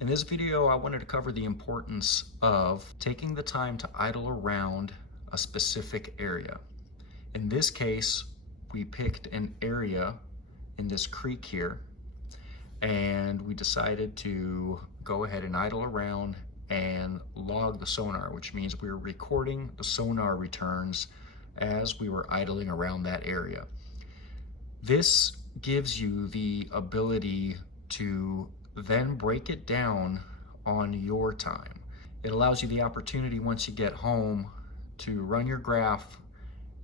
In this video, I wanted to cover the importance of taking the time to idle around a specific area. In this case, we picked an area in this creek here, and we decided to go ahead and idle around and log the sonar, which means we were recording the sonar returns as we were idling around that area. This gives you the ability to then break it down on your time. It allows you the opportunity once you get home to run your graph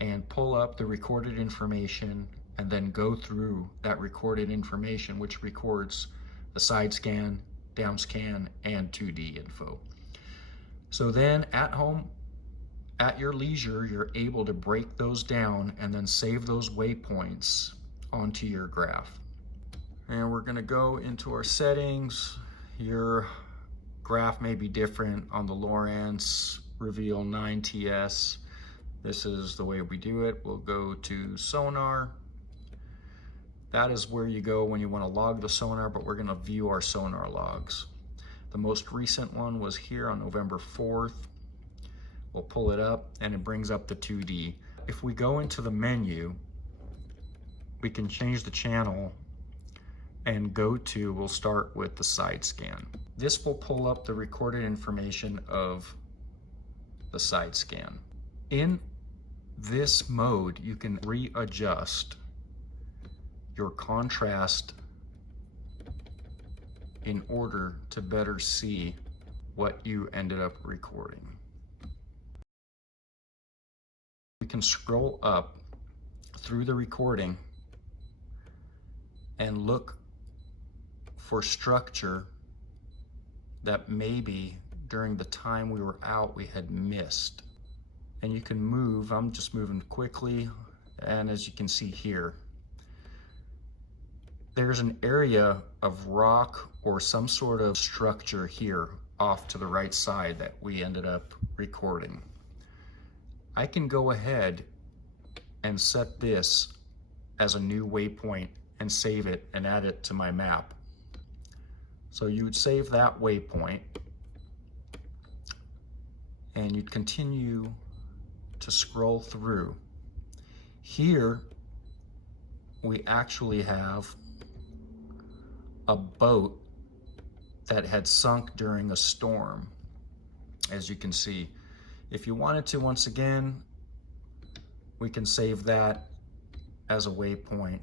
and pull up the recorded information and then go through that recorded information, which records the side scan, down scan, and 2D info. So then at home, at your leisure, you're able to break those down and then save those waypoints onto your graph. And we're going to go into our settings. Your graph may be different on the Lowrance Reveal 9TS. This is the way we do it. We'll go to sonar. That is where you go when you want to log the sonar, but we're going to view our sonar logs. The most recent one was here on November 4th. We'll pull it up and it brings up the 2D. If we go into the menu, we can change the channel and we'll start with the side scan. This will pull up the recorded information of the side scan. In this mode, you can readjust your contrast in order to better see what you ended up recording. We can scroll up through the recording and look for structure that maybe during the time we were out we had missed. And you can move, I'm just moving quickly, and as you can see here, there's an area of rock or some sort of structure here off to the right side that we ended up recording. I can go ahead and set this as a new waypoint and save it and add it to my map. So you would save that waypoint and you'd continue to scroll through. Here we actually have a boat that had sunk during a storm, as you can see. If you wanted to, once again, we can save that as a waypoint.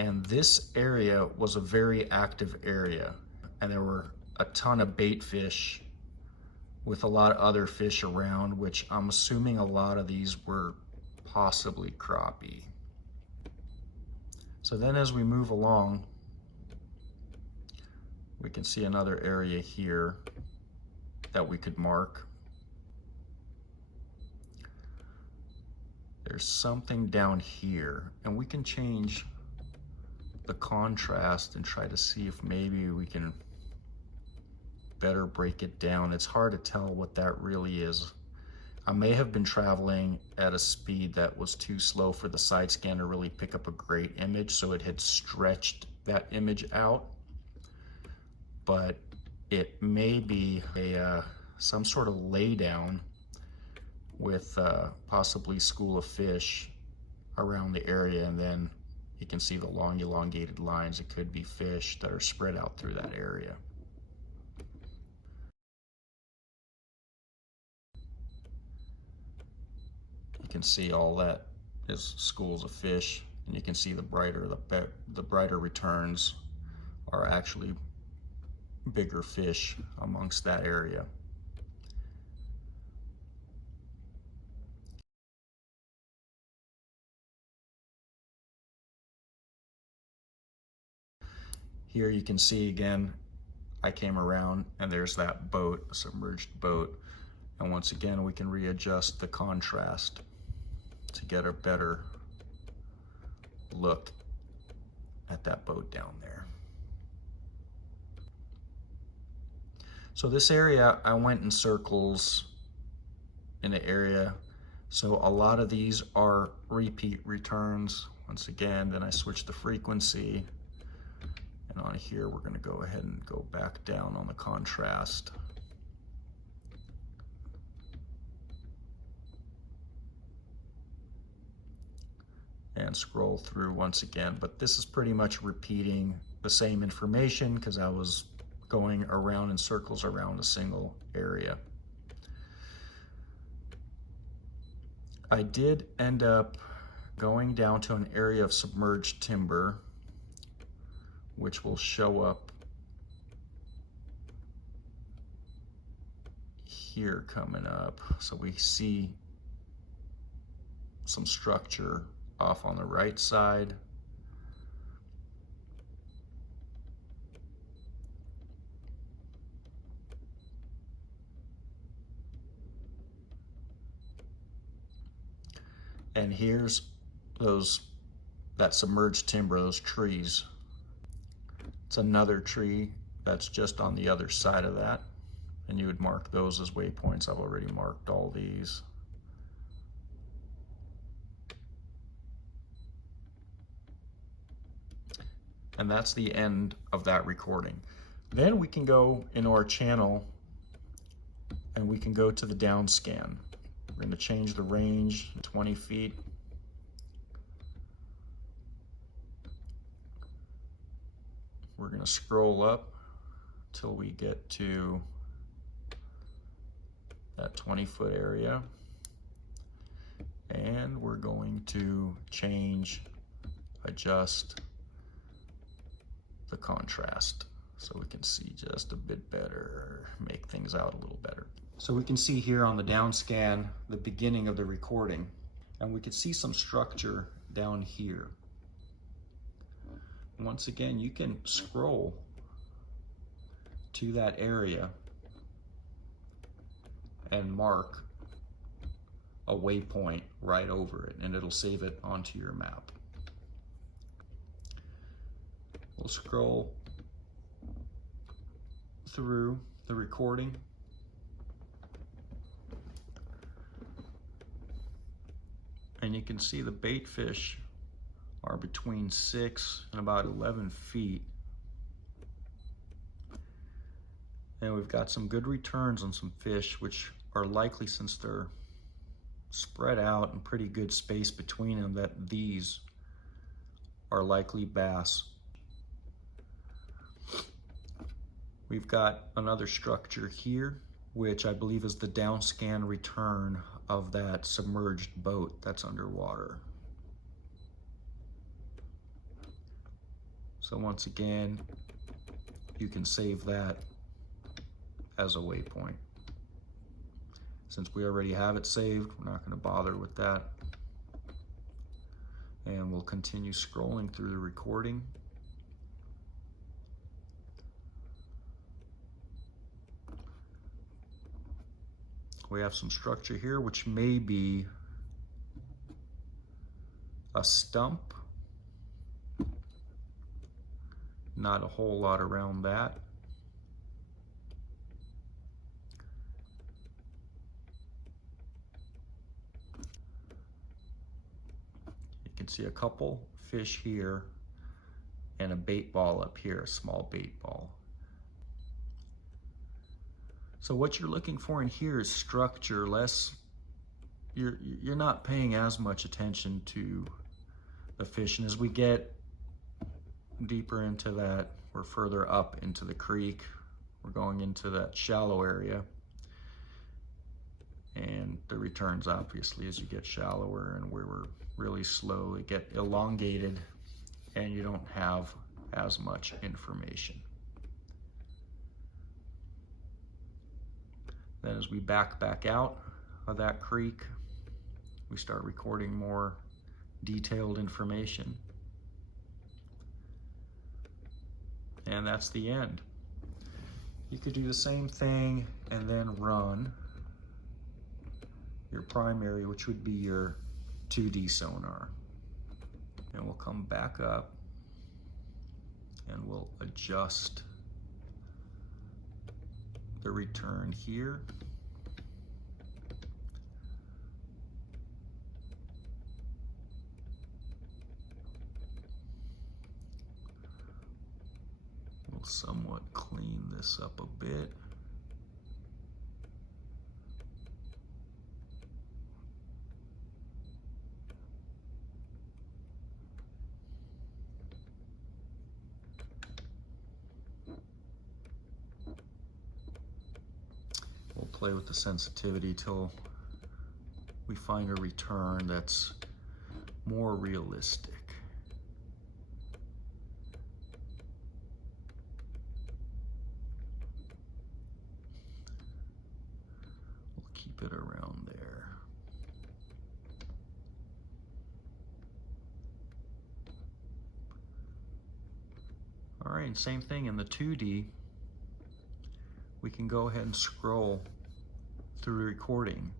And this area was a very active area, and there were a ton of bait fish with a lot of other fish around, which I'm assuming a lot of these were possibly crappie. So then as we move along, we can see another area here that we could mark. There's something down here, and we can change the contrast and try to see if maybe we can better break it down. It's hard to tell what that really is. I may have been traveling at a speed that was too slow for the side scan to really pick up a great image, so it had stretched that image out. But it may be some sort of laydown with possibly school of fish around the area, and then you can see the long elongated lines. It could be fish that are spread out through that area. You can see all that is schools of fish, and you can see the brighter returns are actually bigger fish amongst that area. Here you can see again, I came around and there's that boat, a submerged boat. And once again, we can readjust the contrast to get a better look at that boat down there. So this area, I went in circles in the area. So a lot of these are repeat returns. Once again, then I switch the frequency And on here, we're going to go ahead and go back down on the contrast. And scroll through once again, but this is pretty much repeating the same information because I was going around in circles around a single area. I did end up going down to an area of submerged timber, which will show up here coming up. So we see some structure off on the right side. And here's that submerged timber, those trees. It's another tree that's just on the other side of that. And you would mark those as waypoints. I've already marked all these. And that's the end of that recording. Then we can go into our channel and we can go to the down scan. We're going to change the range to 20 feet. We're going to scroll up till we get to that 20-foot area. And we're going to adjust the contrast so we can see just a bit better, make things out a little better. So we can see here on the down scan the beginning of the recording, and we can see some structure down here. Once again, you can scroll to that area and mark a waypoint right over it, and it'll save it onto your map. We'll scroll through the recording. And you can see the bait fish are between 6 and about 11 feet. And we've got some good returns on some fish, which are likely, since they're spread out and pretty good space between them, that these are likely bass. We've got another structure here, which I believe is the down scan return of that submerged boat that's underwater. So once again, you can save that as a waypoint. Since we already have it saved, we're not going to bother with that. And we'll continue scrolling through the recording. We have some structure here, which may be a stump. Not a whole lot around that. You can see a couple fish here and a bait ball up here, a small bait ball. So what you're looking for in here is structure, you're not paying as much attention to the fish. And as we get deeper into that, we're further up into the creek, we're going into that shallow area. And the returns, obviously, as you get shallower and where we're really slow, they get elongated and you don't have as much information. Then as we back out of that creek, we start recording more detailed information. And that's the end. You could do the same thing and then run your primary, which would be your 2D sonar. And we'll come back up and we'll adjust the return here. We'll somewhat clean this up a bit. We'll play with the sensitivity till we find a return that's more realistic. We'll keep it around there. All right, same thing in the 2D. We can go ahead and scroll through the recording.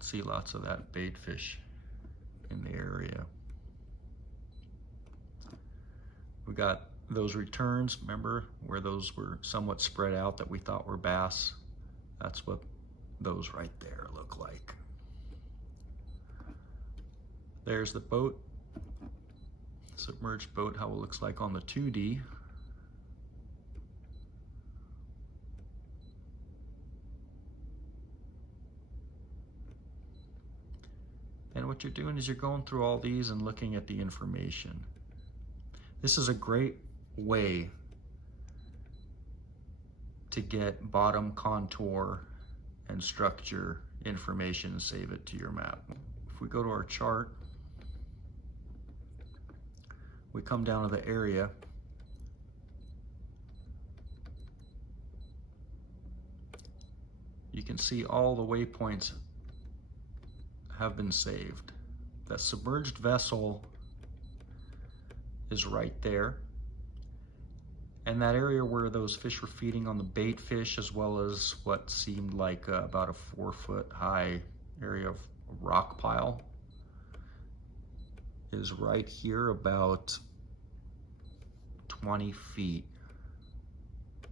See lots of that bait fish in the area. We got those returns, remember where those were somewhat spread out that we thought were bass? That's what those right there look like. There's the boat, submerged boat, how it looks like on the 2D. And what you're doing is you're going through all these and looking at the information. This is a great way to get bottom contour and structure information and save it to your map. If we go to our chart, we come down to the area. You can see all the waypoints have been saved. That submerged vessel is right there. And that area where those fish were feeding on the bait fish, as well as what seemed like about a 4-foot high area of rock pile, is right here about 20 feet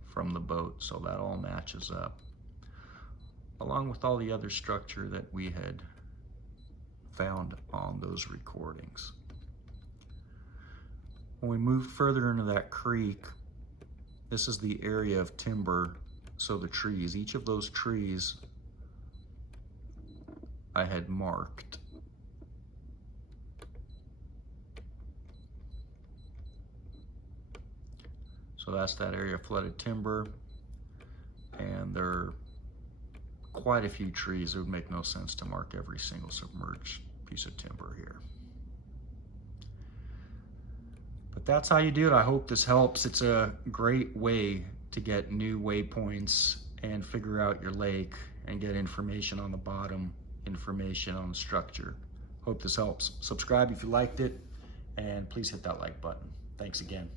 from the boat. So that all matches up, along with all the other structure that we had found on those recordings. When we moved further into that creek, this is the area of timber. So the trees, each of those trees I had marked. So that's that area of flooded timber, and there are quite a few trees. It would make no sense to mark every single submerged piece of timber here. But that's how you do it. I hope this helps. It's a great way to get new waypoints and figure out your lake and get information on the bottom, information on the structure. Hope this helps. Subscribe if you liked it, and please hit that like button. Thanks again.